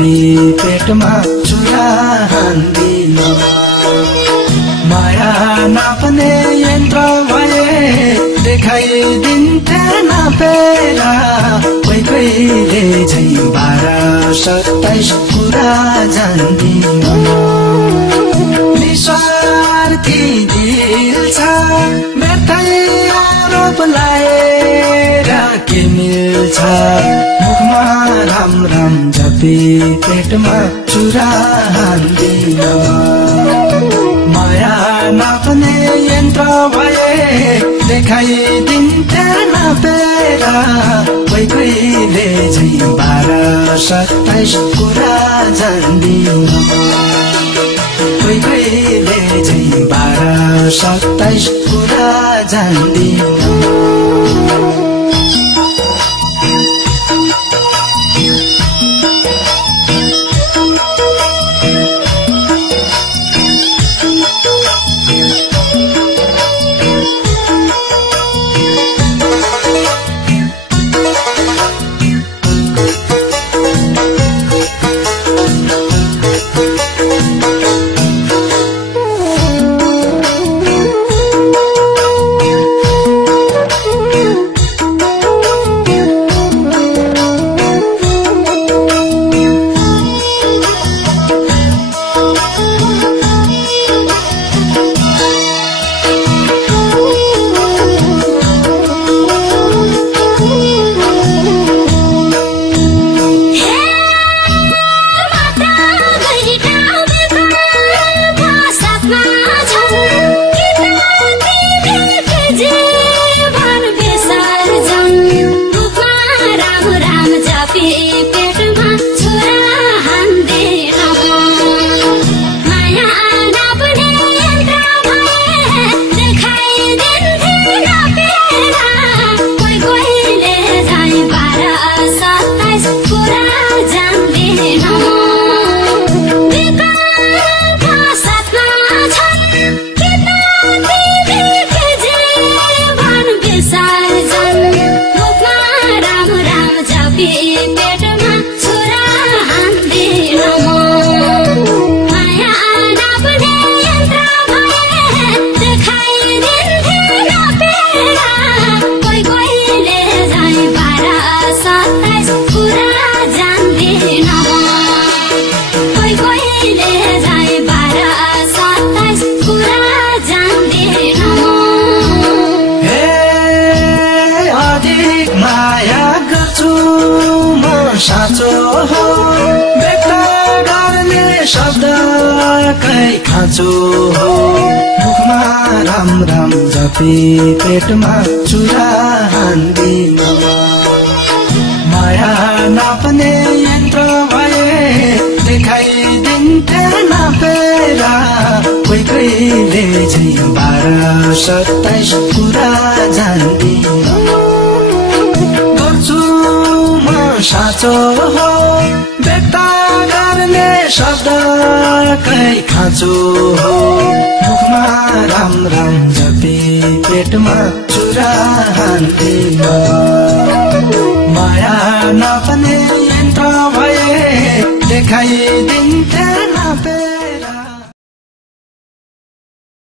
जपी पेटमा चुरा हान्दिन माया नाप्ने यन्त्र भए देखाइदिन्थे नापेर कोही कोहीले झै 12-27 कुरा जान्दिन निस्वार्थी दिल छ व्यर्थै आरोप लाएर के मिल्छ मुखमा राम राम जपी पेटमा चुरा हान्दिन माया नाप्ने यन्त्र भए देखाइदिन्थे नापेर कोही कोहीले झै 12-27 कुरा जान्दिन कोही कोहीले झै 12-27 कुरा जान्दिन साँचो हो व्यक्त गर्ने शब्द कै खाँचो हो मुखमा राम राम जपी पेटमा चुरा हान्दिन माया नाप्ने यन्त्र भए देखाइदिन्थे नापेर कोही कोहीले झै 12-27 कुरा जान्दिन साँचो हो व्यक्त गर्ने शब्द कै खाँचो हो मुखमा राम राम जपी पेटमा चुरा हान्दिन माया नाप्ने यन्त्र भए देखाइ